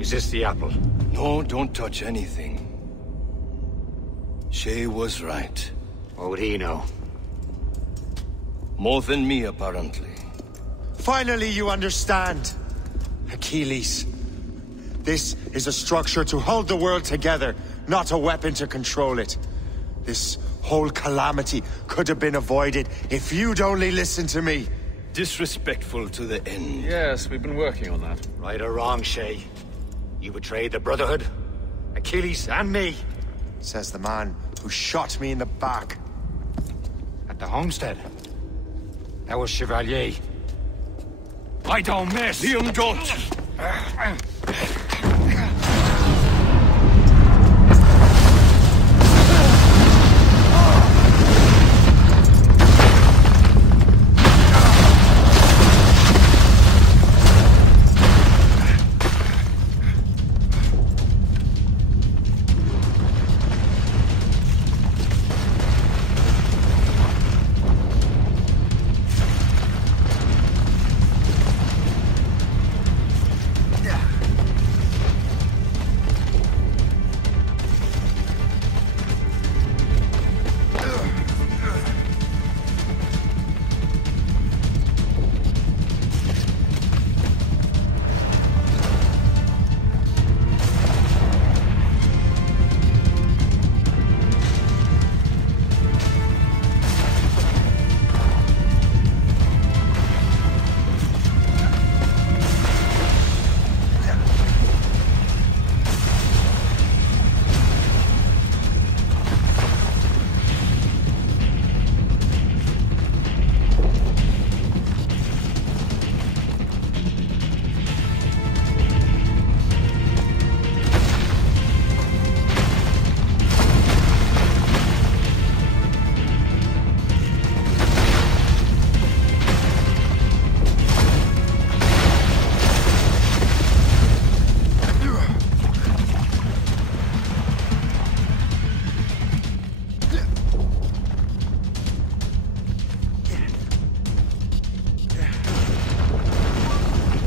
Is this the apple? No, don't touch anything. Shay was right. What would he know? More than me, apparently. Finally you understand! Achilles. This is a structure to hold the world together, not a weapon to control it. This whole calamity could have been avoided if you'd only listened to me. Disrespectful to the end. Yes, we've been working on that. Right or wrong, Shay. You betrayed the Brotherhood, Achilles, and me. Says the man who shot me in the back. At the homestead. That was Chevalier. I don't miss! Liam, don't!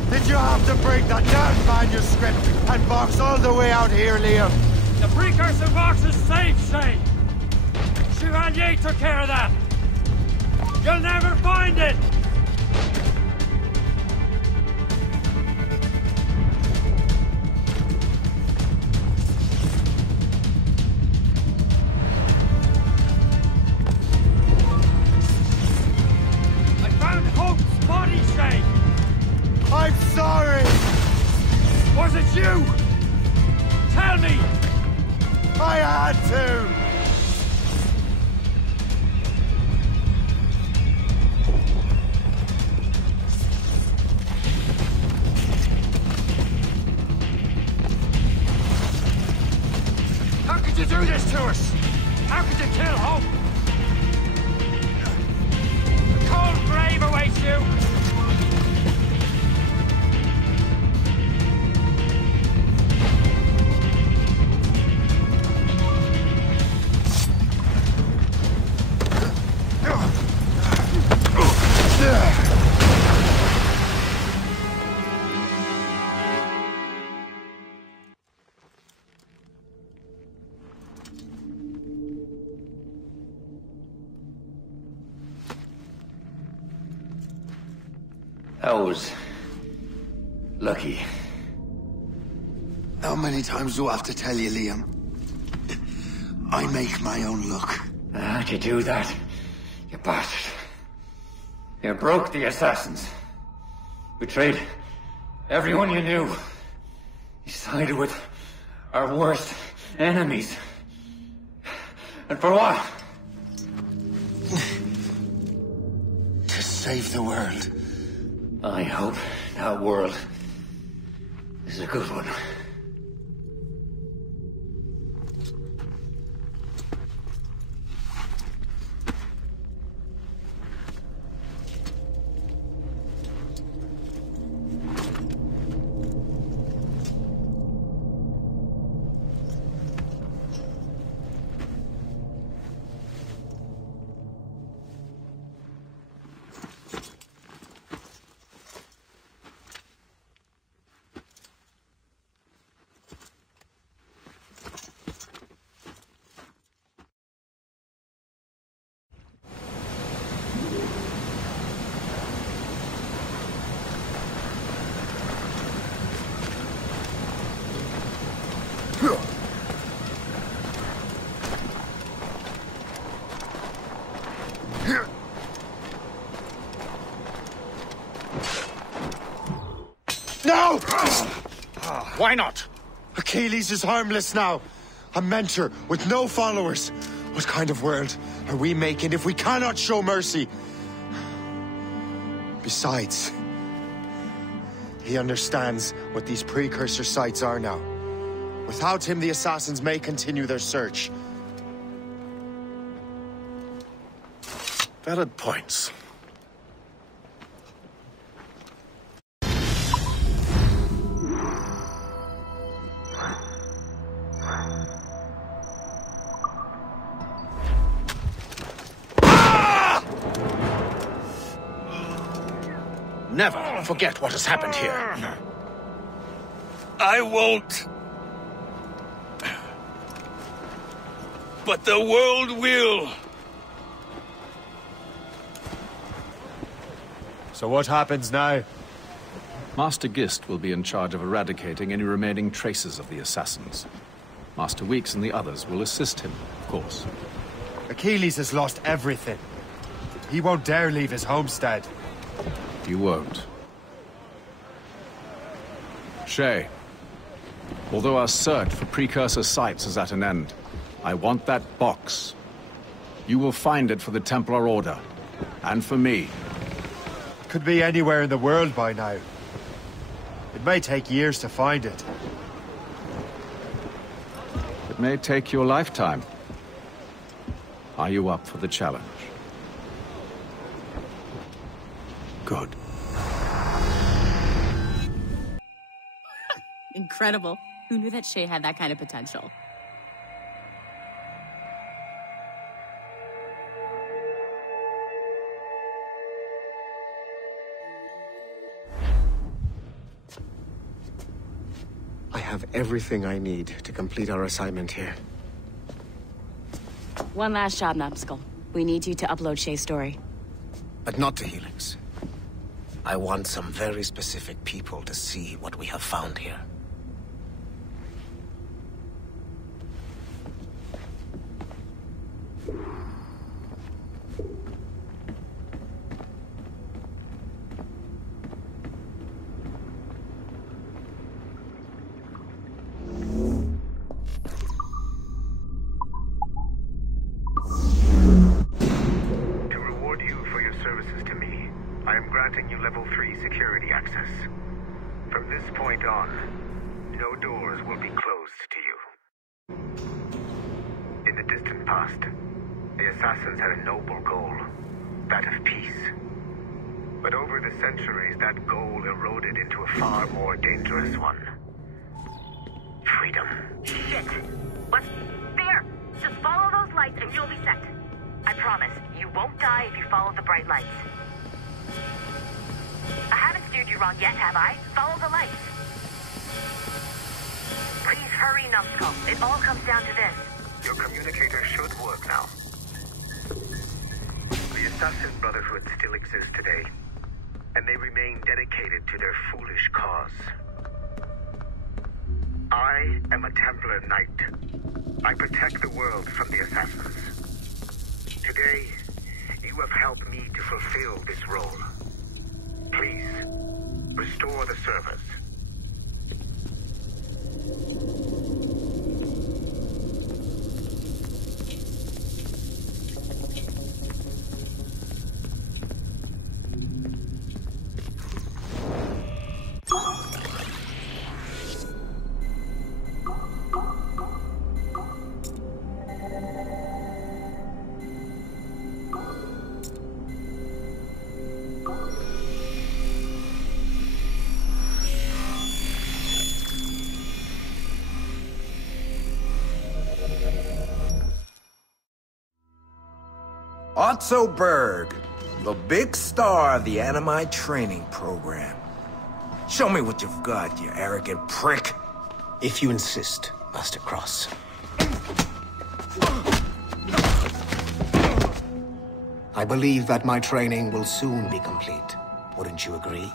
Did you have to bring that damn manuscript and box all the way out here, Liam? The precursor box is safe, Shay! Chevalier took care of that! You'll never find it! I found Hope's body, Shay! I'm sorry! Was it you? Tell me! I had to! How could you do this to us? How could you kill Hope? A cold grave awaits you! That was... lucky. How many times do I have to tell you, Liam? I make my own luck. How'd you do that, you bastard? You broke the assassins. Betrayed everyone you knew. You sided with our worst enemies. And for what? To save the world. I hope that world is a good one. No! Why not? Achilles is harmless now. A mentor with no followers. What kind of world are we making if we cannot show mercy? Besides, he understands what these precursor sites are now. Without him, the assassins may continue their search. Valid points. Never forget what has happened here. I won't. But the world will. So what happens now? Master Gist will be in charge of eradicating any remaining traces of the assassins. Master Weeks and the others will assist him, of course. Achilles has lost everything. He won't dare leave his homestead. You won't. Shay, although our search for precursor sites is at an end, I want that box. You will find it for the Templar Order, and for me. Could be anywhere in the world by now. It may take years to find it. It may take your lifetime. Are you up for the challenge? Good. Incredible. Who knew that Shay had that kind of potential? I have everything I need to complete our assignment here. One last job, Numbskull. We need you to upload Shay's story. But not to Helix. I want some very specific people to see what we have found here. Granting you level 3 security access. From this point on, no doors will be closed to you. In the distant past, the assassins had a noble goal, that of peace. But over the centuries, that goal eroded into a far more dangerous one. Freedom. Shit! What's there? Just follow those lights and you'll be set. I promise, you won't die if you follow the bright lights. I haven't steered you wrong yet, have I? Follow the lights. Please hurry, Numbskull. It all comes down to this. Your communicator should work now. The Assassin Brotherhood still exists today, and they remain dedicated to their foolish cause. I am a Templar Knight. I protect the world from the Assassins. Today, you have helped me to fulfill this role. Please, restore the servers. Otto Berg, the big star of the Animi training program. Show me what you've got, you arrogant prick. If you insist, Master Cross. I believe that my training will soon be complete. Wouldn't you agree?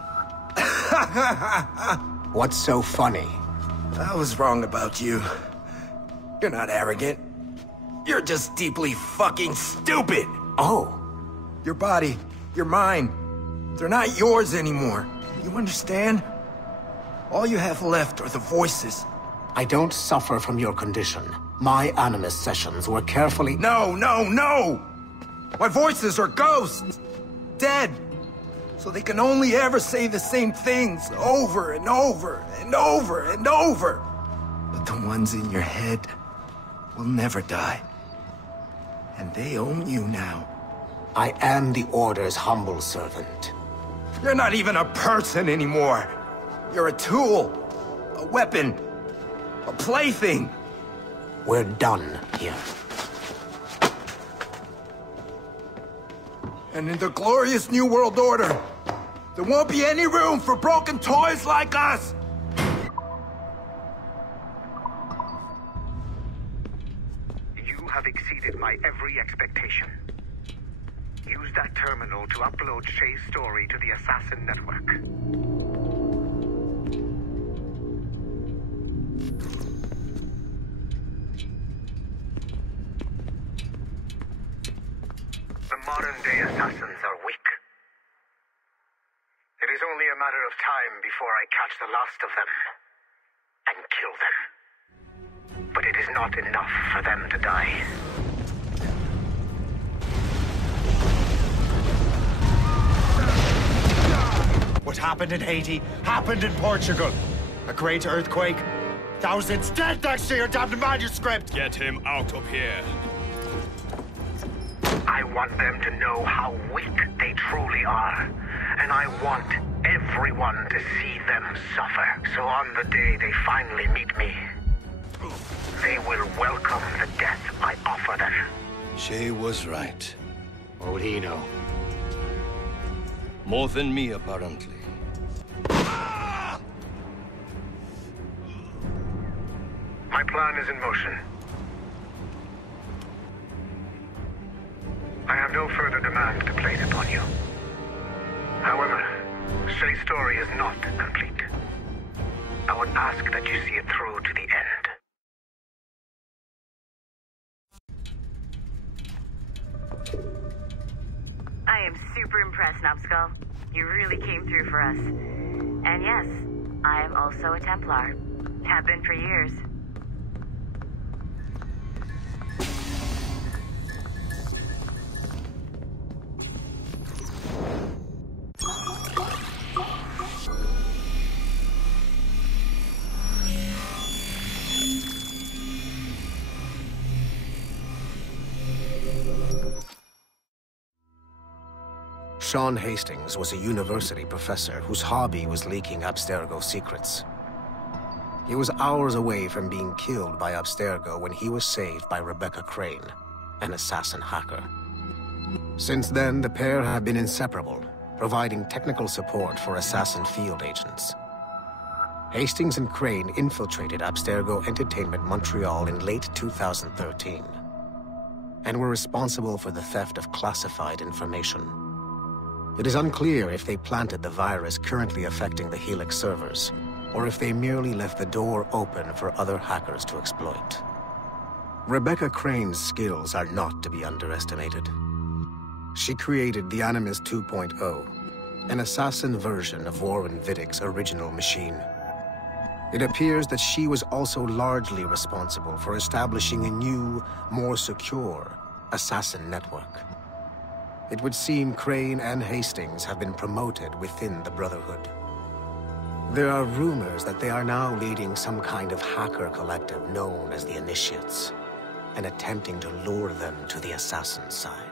What's so funny? I was wrong about you. You're not arrogant. You're just deeply fucking stupid! Oh. Your body, your mind, they're not yours anymore. You understand? All you have left are the voices. I don't suffer from your condition. My Animus sessions were carefully— No! My voices are ghosts! Dead! So they can only ever say the same things over and over and over and over. But the ones in your head will never die. And they own you now. I am the Order's humble servant. You're not even a person anymore. You're a tool, a weapon, a plaything. We're done here. And in the glorious New World Order, there won't be any room for broken toys like us! You have exceeded my every expectation. Use that terminal to upload Shay's story to the Assassin Network. The modern-day assassins are weak. It is only a matter of time before I catch the last of them and kill them. But it is not enough for them to die. What happened in Haiti happened in Portugal. A great earthquake. Thousands dead thanks to your damned manuscript! Get him out of here. I want them to know how weak they truly are. And I want everyone to see them suffer. So on the day they finally meet me, they will welcome the death I offer them. Shay was right. What would he know? More than me, apparently. My plan is in motion. I have no further demands to place upon you. However, Shay's story is not complete. I would ask that you see it through to the end. I am super impressed, Numbskull. You really came through for us. And yes, I am also a Templar. Have been for years. Sean Hastings was a university professor whose hobby was leaking Abstergo secrets. He was hours away from being killed by Abstergo when he was saved by Rebecca Crane, an assassin hacker. Since then, the pair have been inseparable, providing technical support for assassin field agents. Hastings and Crane infiltrated Abstergo Entertainment Montreal in late 2013, and were responsible for the theft of classified information. It is unclear if they planted the virus currently affecting the Helix servers, or if they merely left the door open for other hackers to exploit. Rebecca Crane's skills are not to be underestimated. She created the Animus 2.0, an assassin version of Warren Vidick's original machine. It appears that she was also largely responsible for establishing a new, more secure assassin network. It would seem Crane and Hastings have been promoted within the Brotherhood. There are rumors that they are now leading some kind of hacker collective known as the Initiates, and attempting to lure them to the assassin side.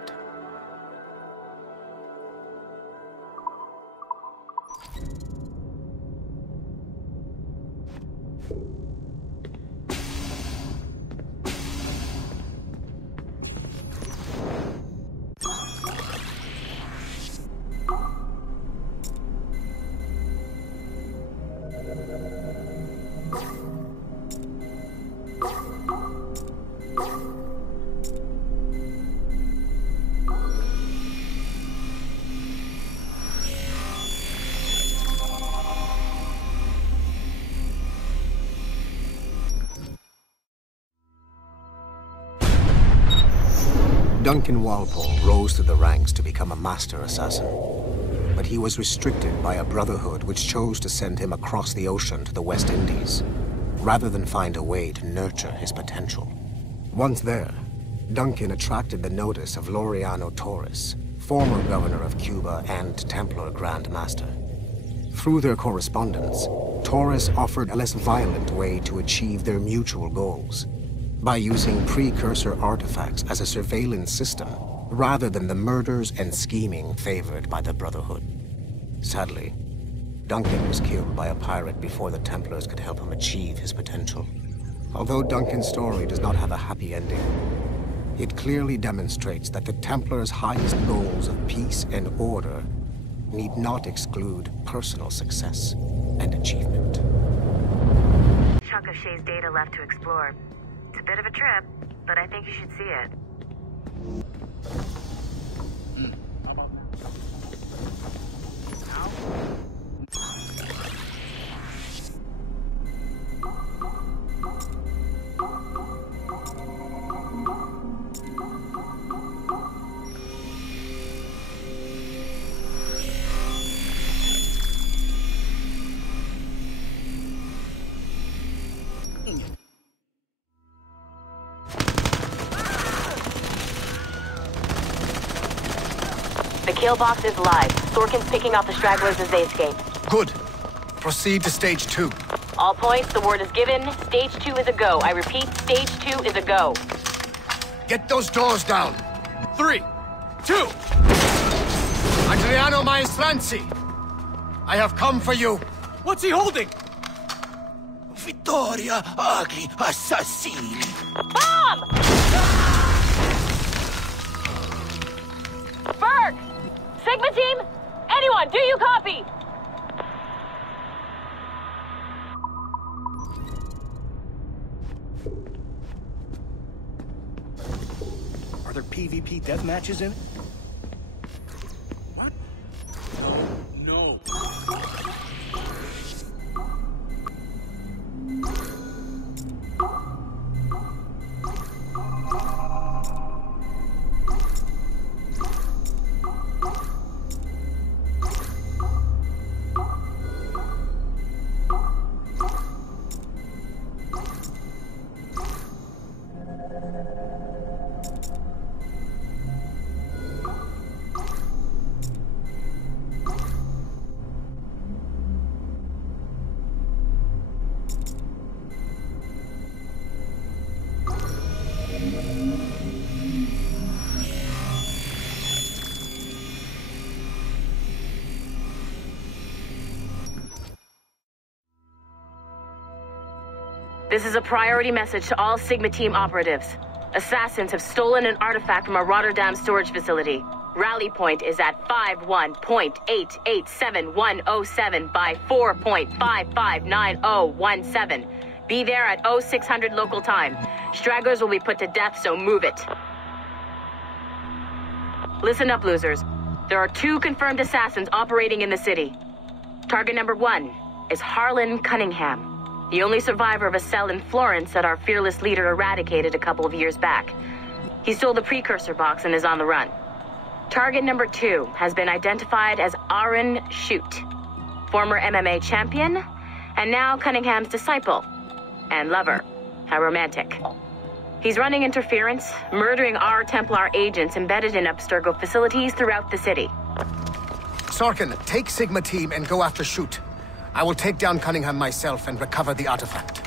Duncan Walpole rose to the ranks to become a master assassin. but he was restricted by a brotherhood which chose to send him across the ocean to the West Indies, rather than find a way to nurture his potential. Once there, Duncan attracted the notice of Laureano Torres, former governor of Cuba and Templar Grand Master. Through their correspondence, Torres offered a less violent way to achieve their mutual goals, by using precursor artifacts as a surveillance system, rather than the murders and scheming favored by the Brotherhood. Sadly, Duncan was killed by a pirate before the Templars could help him achieve his potential. Although Duncan's story does not have a happy ending, it clearly demonstrates that the Templars' highest goals of peace and order need not exclude personal success and achievement. Chunk of Shay's data left to explore. It's a bit of a trip, but I think you should see it. The kill box is live. Sorkin's picking off the stragglers as they escape. Good. Proceed to stage 2. All points, the word is given. Stage 2 is a go. I repeat, stage 2 is a go. Get those doors down. 3, 2. Adriano Maestranzi, I have come for you. What's he holding? Vittoria agli assassini. Bomb! Berg! Sigma team? Anyone, do you copy? Are there PvP death matches in it? What? No. This is a priority message to all Sigma team operatives. Assassins have stolen an artifact from a Rotterdam storage facility. Rally point is at 51.887107 by 4.559017. Be there at 0600 local time. Stragglers will be put to death, so move it. Listen up, losers. There are 2 confirmed assassins operating in the city. Target number 1 is Harlan Cunningham, the only survivor of a cell in Florence that our fearless leader eradicated a couple of years back. He stole the precursor box and is on the run. Target number 2 has been identified as Aaron Shute, former MMA champion, and now Cunningham's disciple and lover. How romantic. He's running interference, murdering our Templar agents embedded in Abstergo facilities throughout the city. Sorkin, take Sigma team and go after Shute. I will take down Cunningham myself and recover the artifact.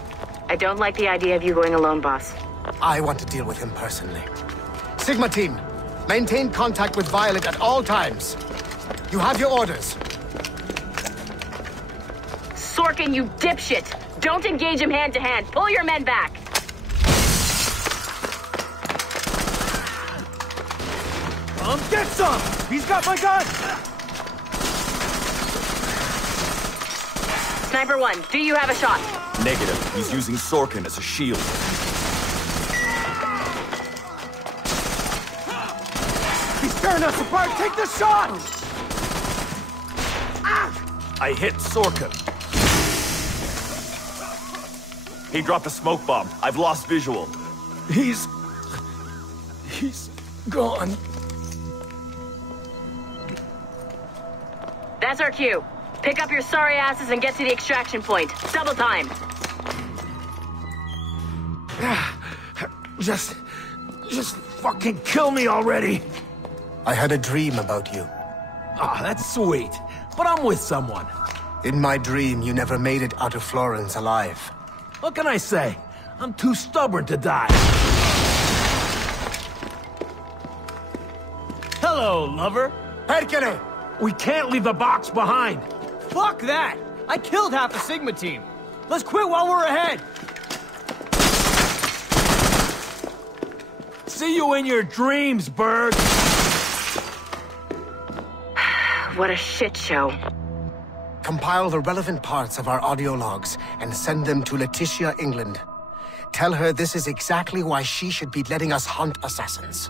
I don't like the idea of you going alone, boss. I want to deal with him personally. Sigma team, maintain contact with Violet at all times. You have your orders. Sorkin, you dipshit! Don't engage him hand-to-hand. Pull your men back. Get some! He's got my gun! Sniper 1, do you have a shot? Negative. He's using Sorkin as a shield. He's tearing us apart! Take the shot! I hit Sorkin. He dropped a smoke bomb. I've lost visual. He's gone. SRQ, pick up your sorry asses and get to the extraction point. Double time. Just fucking kill me already. I had a dream about you. Ah, that's sweet. But I'm with someone. In my dream, you never made it out of Florence alive. What can I say? I'm too stubborn to die. Hello, lover. Hercule! We can't leave the box behind. Fuck that! I killed half the Sigma team. Let's quit while we're ahead. See you in your dreams, Berg. What a shit show. Compile the relevant parts of our audio logs and send them to Letitia, England. Tell her this is exactly why she should be letting us hunt assassins.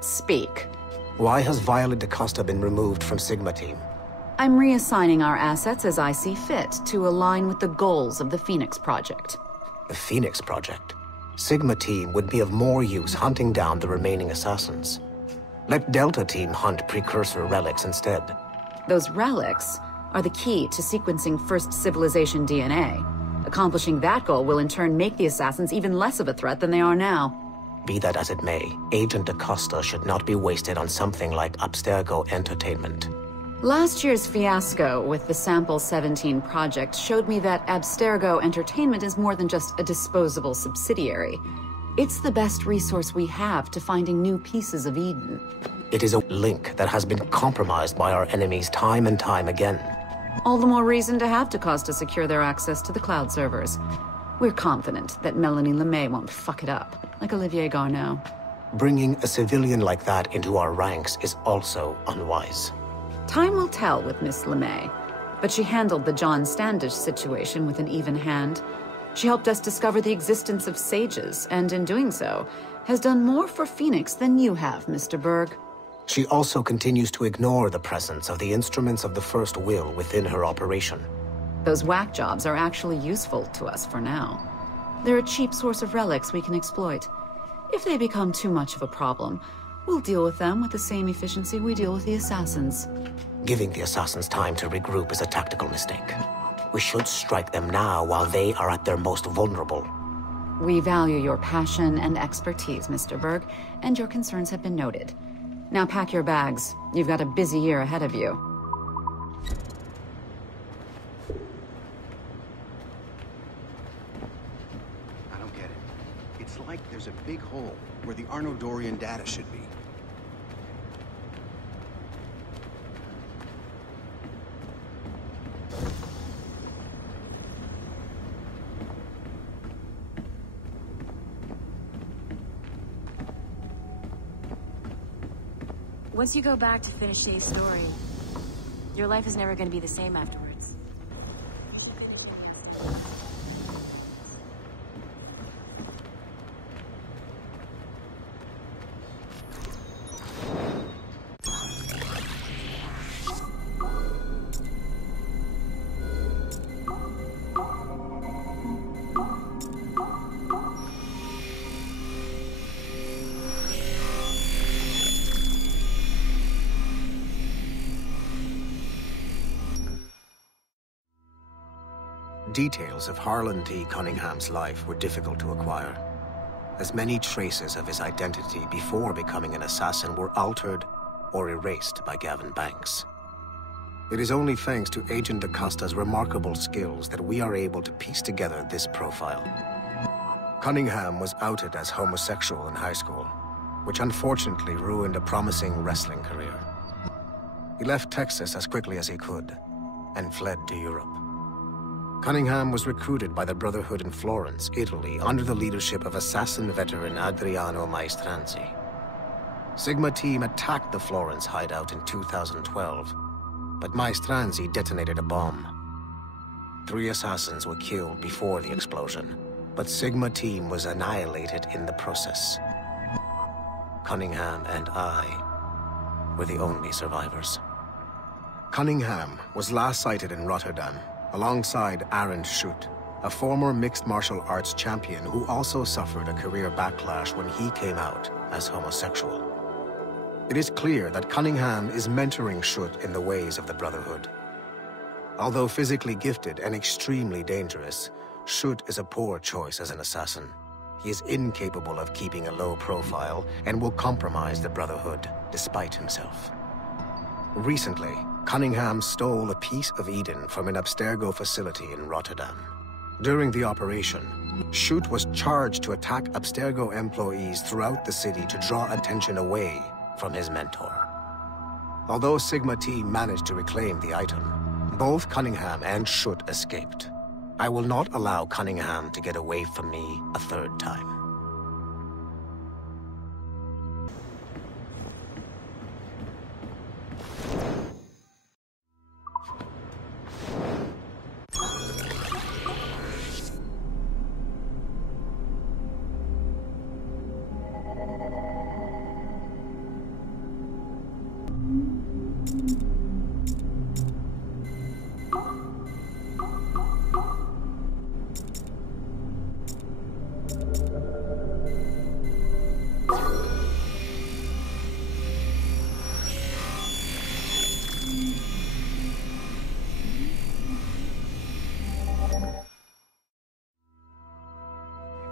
Speak. Why has Violet DaCosta been removed from Sigma Team? I'm reassigning our assets as I see fit to align with the goals of the Phoenix Project. The Phoenix Project? Sigma Team would be of more use hunting down the remaining assassins. Let Delta Team hunt precursor relics instead. Those relics are the key to sequencing First Civilization DNA. Accomplishing that goal will in turn make the assassins even less of a threat than they are now. Be that as it may, Agent DaCosta should not be wasted on something like Abstergo Entertainment. Last year's fiasco with the Sample 17 project showed me that Abstergo Entertainment is more than just a disposable subsidiary. It's the best resource we have to finding new pieces of Eden. It is a link that has been compromised by our enemies time and time again. All the more reason to have DaCosta secure their access to the cloud servers. We're confident that Melanie LeMay won't fuck it up, like Olivier Garneau. Bringing a civilian like that into our ranks is also unwise. Time will tell with Miss LeMay, but she handled the John Standish situation with an even hand. She helped us discover the existence of sages, and in doing so, has done more for Phoenix than you have, Mr. Berg. She also continues to ignore the presence of the instruments of the First Will within her operation. Those whack jobs are actually useful to us for now. They're a cheap source of relics we can exploit. If they become too much of a problem, we'll deal with them with the same efficiency we deal with the assassins. Giving the assassins time to regroup is a tactical mistake. We should strike them now while they are at their most vulnerable. We value your passion and expertise, Mr. Berg, and your concerns have been noted. Now pack your bags. You've got a busy year ahead of you. I don't get it. It's like there's a big hole where the Arnodorian data should be. Once you go back to finish Shay's story, your life is never going to be the same afterwards. Details of Harlan T. Cunningham's life were difficult to acquire, as many traces of his identity before becoming an assassin were altered or erased by Gavin Banks. It is only thanks to Agent DaCosta's remarkable skills that we are able to piece together this profile. Cunningham was outed as homosexual in high school, which unfortunately ruined a promising wrestling career. He left Texas as quickly as he could, and fled to Europe. Cunningham was recruited by the Brotherhood in Florence, Italy, under the leadership of assassin veteran Adriano Maestranzi. Sigma Team attacked the Florence hideout in 2012, but Maestranzi detonated a bomb. 3 assassins were killed before the explosion, but Sigma Team was annihilated in the process. Cunningham and I were the only survivors. Cunningham was last sighted in Rotterdam, alongside Arend Schutt, a former mixed martial arts champion who also suffered a career backlash when he came out as homosexual. It is clear that Cunningham is mentoring Schutt in the ways of the Brotherhood. Although physically gifted and extremely dangerous, Schutt is a poor choice as an assassin. He is incapable of keeping a low profile and will compromise the Brotherhood despite himself. Recently, Cunningham stole a piece of Eden from an Abstergo facility in Rotterdam. During the operation, Schutt was charged to attack Abstergo employees throughout the city to draw attention away from his mentor. Although Sigma Team managed to reclaim the item, both Cunningham and Schutt escaped. I will not allow Cunningham to get away from me a 3rd time.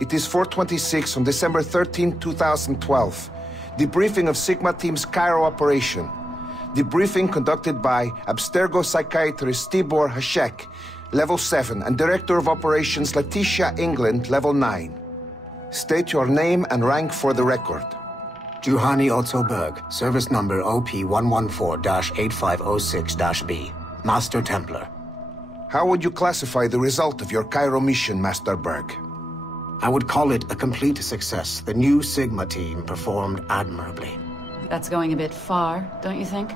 It is 4:26 on December 13, 2012. Debriefing of Sigma Team's Cairo operation. Debriefing conducted by Abstergo psychiatrist Tibor Hashek, Level 7, and Director of Operations Letitia England, Level 9. State your name and rank for the record. Juhani Otto Berg, service number OP114-8506-B, Master Templar. How would you classify the result of your Cairo mission, Master Berg? I would call it a complete success. The new Sigma Team performed admirably. That's going a bit far, don't you think?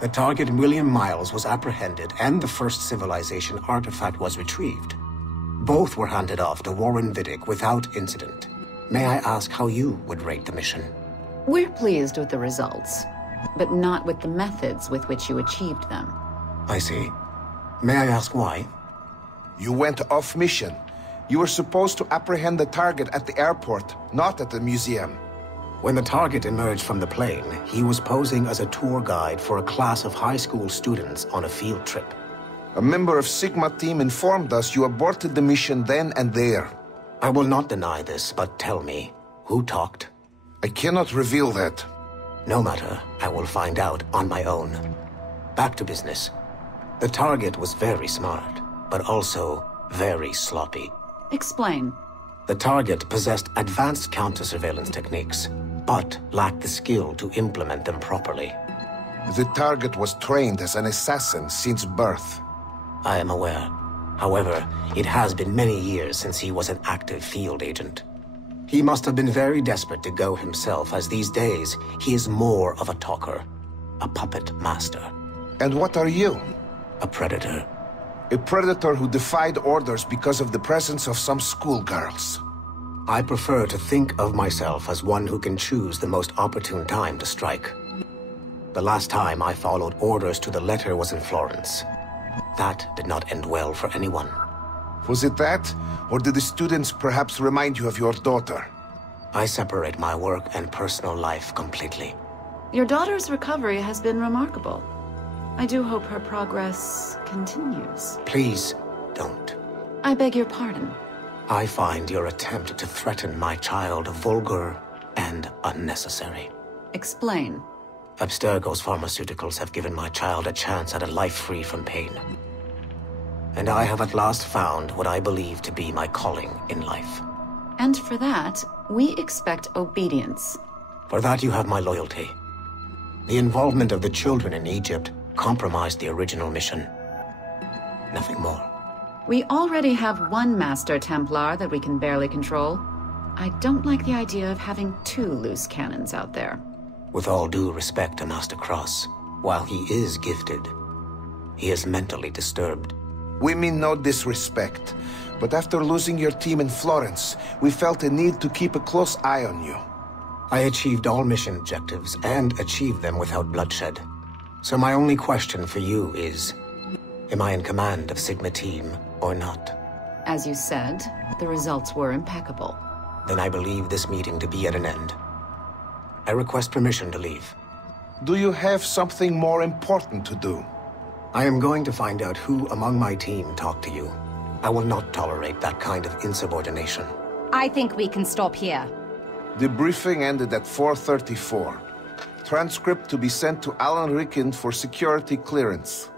The target, William Miles, was apprehended and the first civilization artifact was retrieved. Both were handed off to Warren Vidic without incident. May I ask how you would rate the mission? We're pleased with the results, but not with the methods with which you achieved them. I see. May I ask why? You went off mission. You were supposed to apprehend the target at the airport, not at the museum. When the target emerged from the plane, he was posing as a tour guide for a class of high school students on a field trip. A member of Sigma Team informed us you aborted the mission then and there. I will not deny this, but tell me, who talked? I cannot reveal that. No matter, I will find out on my own. Back to business. The target was very smart, but also very sloppy. Explain. The target possessed advanced counter-surveillance techniques, but lacked the skill to implement them properly. The target was trained as an assassin since birth. I am aware. However, it has been many years since he was an active field agent. He must have been very desperate to go himself, as these days he is more of a talker, a puppet master. And what are you? A predator. A predator who defied orders because of the presence of some schoolgirls. I prefer to think of myself as one who can choose the most opportune time to strike. The last time I followed orders to the letter was in Florence. That did not end well for anyone. Was it that? Or did the students perhaps remind you of your daughter? I separate my work and personal life completely. Your daughter's recovery has been remarkable. I do hope her progress continues. Please, don't. I beg your pardon. I find your attempt to threaten my child vulgar and unnecessary. Explain. Abstergo's pharmaceuticals have given my child a chance at a life free from pain. And I have at last found what I believe to be my calling in life. And for that, we expect obedience. For that you have my loyalty. The involvement of the children in Egypt compromised the original mission. Nothing more. We already have one Master Templar that we can barely control. I don't like the idea of having two loose cannons out there. With all due respect to Master Cross, while he is gifted, he is mentally disturbed. We mean no disrespect, but after losing your team in Florence, we felt a need to keep a close eye on you. I achieved all mission objectives, and achieved them without bloodshed. So my only question for you is, am I in command of Sigma Team or not? As you said, the results were impeccable. Then I believe this meeting to be at an end. I request permission to leave. Do you have something more important to do? I am going to find out who among my team talked to you. I will not tolerate that kind of insubordination. I think we can stop here. The briefing ended at 4:34. Transcript to be sent to Alan Ricken for security clearance.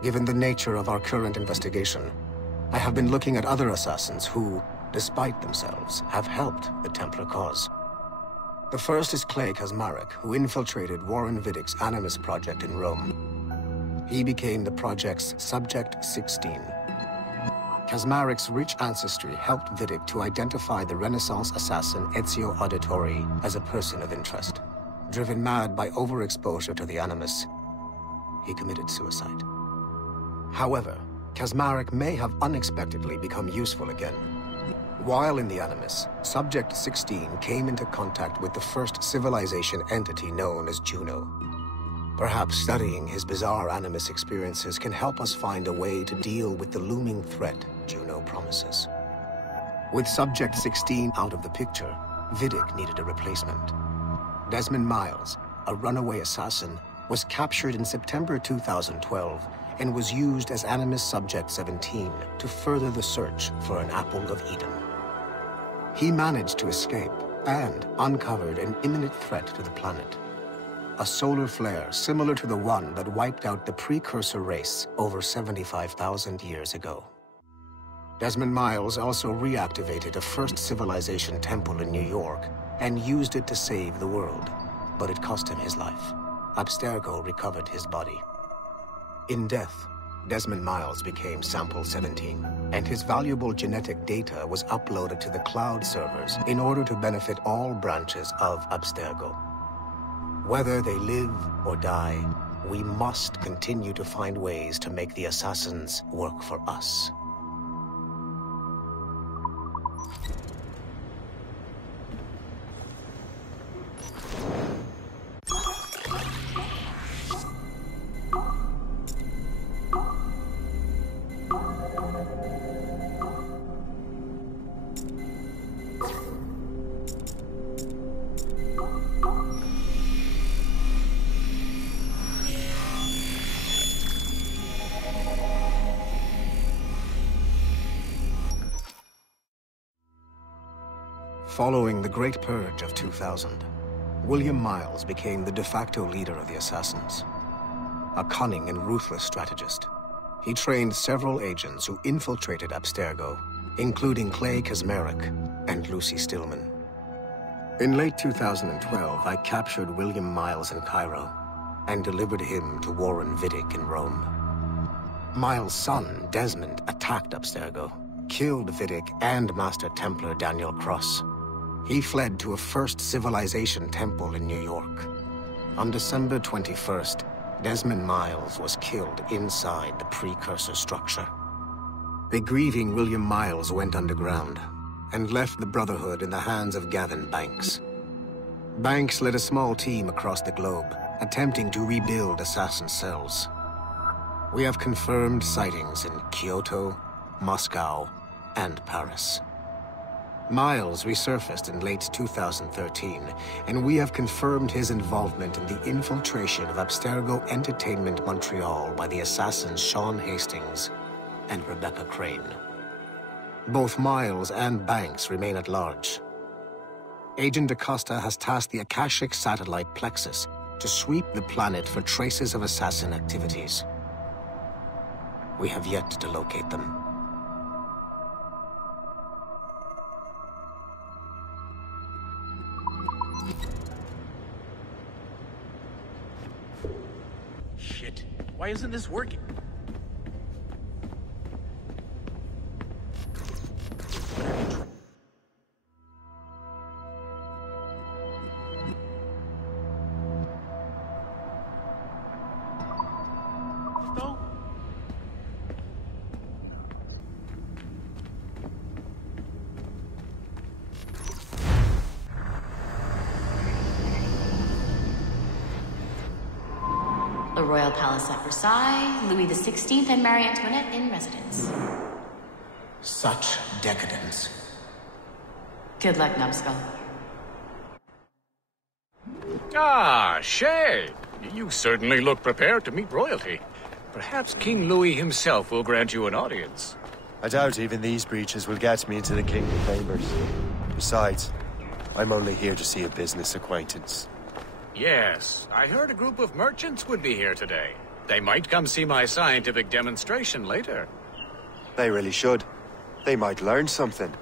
Given the nature of our current investigation, I have been looking at other assassins who, despite themselves, have helped the Templar cause. The first is Clay Kazmarek, who infiltrated Warren Vidick's Animus project in Rome. He became the project's Subject 16. Kazmarek's rich ancestry helped Vidick to identify the Renaissance assassin Ezio Auditore as a person of interest. Driven mad by overexposure to the Animus, he committed suicide. However, Kazmarek may have unexpectedly become useful again. While in the Animus, Subject 16 came into contact with the first civilization entity known as Juno. Perhaps studying his bizarre Animus experiences can help us find a way to deal with the looming threat Juno promises. With Subject 16 out of the picture, Vidick needed a replacement. Desmond Miles, a runaway assassin, was captured in September 2012 and was used as Animus Subject 17 to further the search for an Apple of Eden. He managed to escape and uncovered an imminent threat to the planet. A solar flare similar to the one that wiped out the precursor race over 75,000 years ago. Desmond Miles also reactivated a first civilization temple in New York and used it to save the world, but it cost him his life. Abstergo recovered his body. In death, Desmond Miles became Sample 17, and his valuable genetic data was uploaded to the cloud servers in order to benefit all branches of Abstergo. Whether they live or die, we must continue to find ways to make the assassins work for us. Following the Great Purge of 2000, William Miles became the de facto leader of the Assassins. A cunning and ruthless strategist, he trained several agents who infiltrated Abstergo, including Clay Kazmarek and Lucy Stillman. In late 2012, I captured William Miles in Cairo and delivered him to Warren Vidick in Rome. Miles' son, Desmond, attacked Abstergo, killed Vidick and Master Templar Daniel Cross. He fled to a first civilization temple in New York. On December 21st, Desmond Miles was killed inside the precursor structure. The grieving William Miles went underground and left the Brotherhood in the hands of Gavin Banks. Banks led a small team across the globe, attempting to rebuild assassin cells. We have confirmed sightings in Kyoto, Moscow, and Paris. Miles resurfaced in late 2013, and we have confirmed his involvement in the infiltration of Abstergo Entertainment Montreal by the assassins Sean Hastings and Rebecca Crane. Both Miles and Banks remain at large. Agent DaCosta has tasked the Akashic satellite Plexus to sweep the planet for traces of assassin activities. We have yet to locate them. Shit. Why isn't this working? The Royal Palace at Versailles, Louis XVI and Marie Antoinette in residence. Such decadence. Good luck, Numbskull. Ah, Shay! You certainly look prepared to meet royalty. Perhaps King Louis himself will grant you an audience. I doubt even these breaches will get me into the king's chambers. Besides, I'm only here to see a business acquaintance. Yes, I heard a group of merchants would be here today. They might come see my scientific demonstration later. They really should. They might learn something,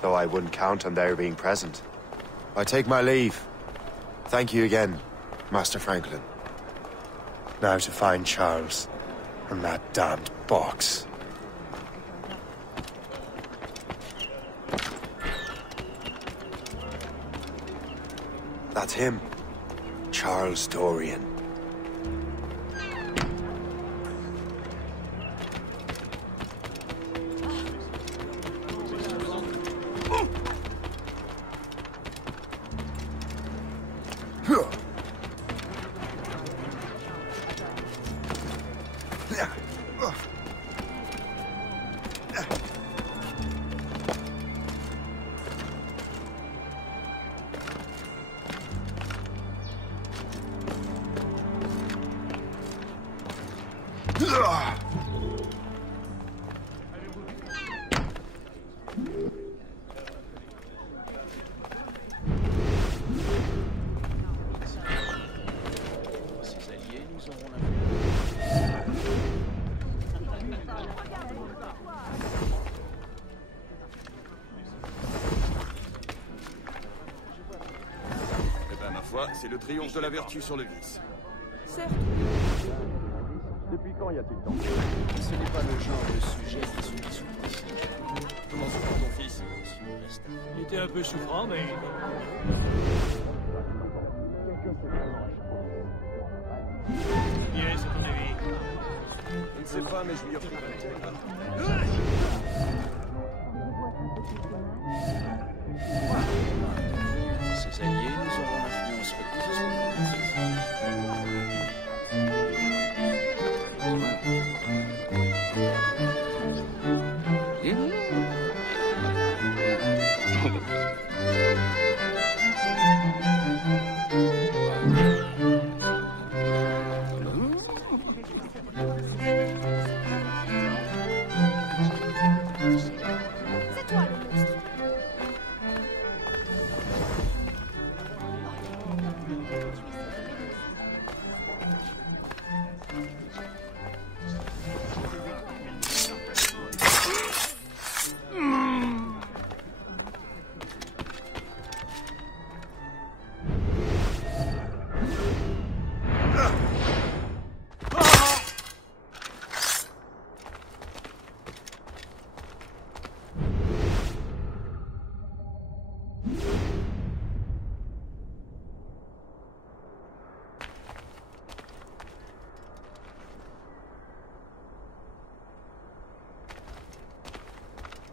though I wouldn't count on their being present. I take my leave. Thank you again, Master Franklin. Now to find Charles and that damned box. That's him. Charles Dorian. C'est le triomphe de la vertu sur le vice. Certes. Depuis quand y a-t-il tant? Ce n'est pas le genre de sujet qui se dit sous. Comment se porte ton fils? Il était un peu souffrant, mais... Yes, à ton avis. Je ne sais pas, mais je lui offre Ses alliés nous auront l'influence requise sur C'est toi le monstre.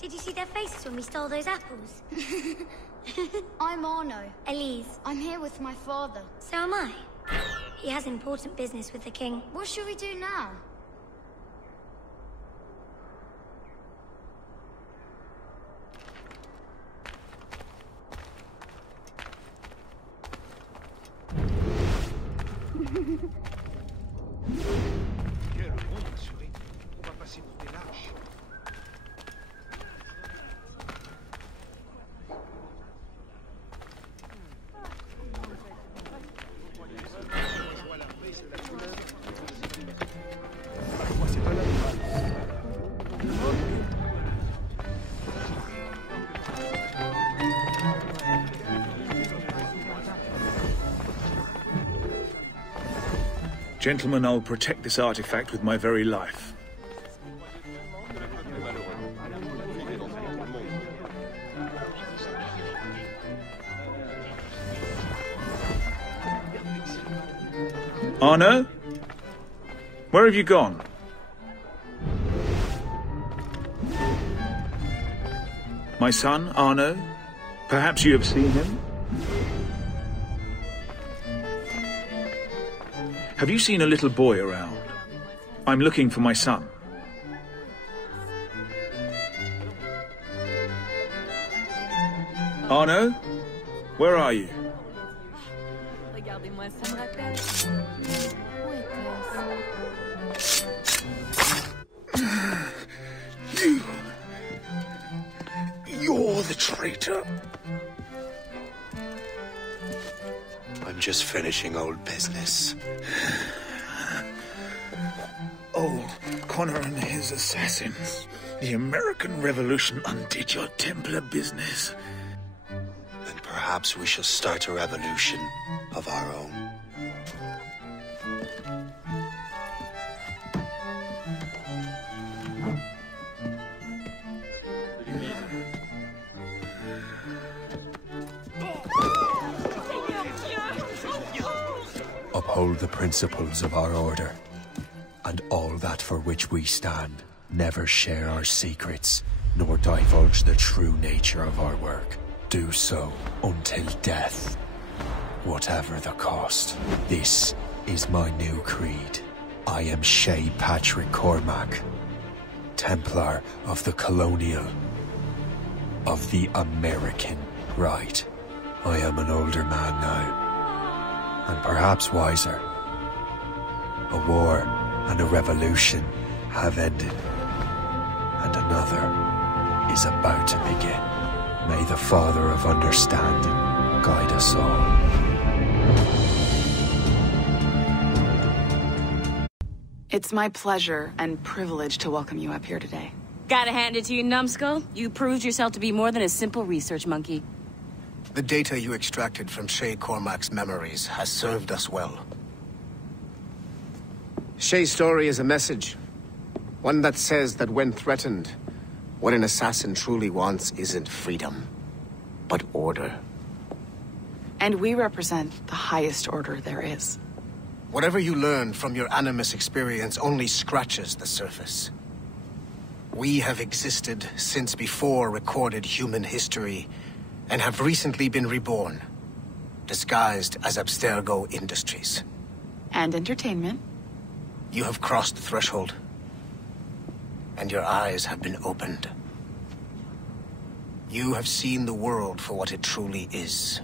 Did you see their faces when we stole those apples? I'm Arno. Elise. I'm here with my father. So am I. He has important business with the king. What should we do now? Gentlemen, I'll protect this artifact with my very life. Arno? Where have you gone? My son, Arno? Perhaps you have seen him? Have you seen a little boy around? I'm looking for my son. Arno? Where are you? You're the traitor. I'm just finishing old business. Old Connor and his assassins. The American Revolution undid your Templar business. Then perhaps we shall start a revolution of our own. Uphold the principles of our order, and all that for which we stand. Never share our secrets, nor divulge the true nature of our work. Do so until death, whatever the cost. This is my new creed. I am Shay Patrick Cormac, Templar of the Colonial, of the American right. I am an older man now, and perhaps wiser. A war and a revolution have ended, and another is about to begin. May the Father of Understanding guide us all. It's my pleasure and privilege to welcome you up here today. Gotta hand it to you, Numbskull. You proved yourself to be more than a simple research monkey. The data you extracted from Shay Cormac's memories has served us well. Shay's story is a message. One that says that when threatened, what an assassin truly wants isn't freedom, but order. And we represent the highest order there is. Whatever you learned from your Animus experience only scratches the surface. We have existed since before recorded human history, and have recently been reborn, disguised as Abstergo Industries. And entertainment. You have crossed the threshold, and your eyes have been opened. You have seen the world for what it truly is.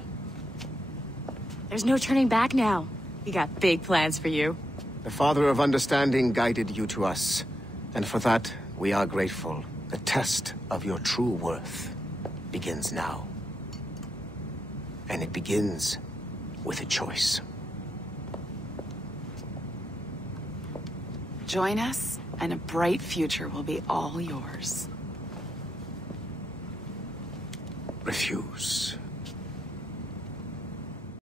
There's no turning back now. We got big plans for you. The Father of Understanding guided you to us, and for that, we are grateful. The test of your true worth begins now. And it begins with a choice. Join us, and a bright future will be all yours. Refuse.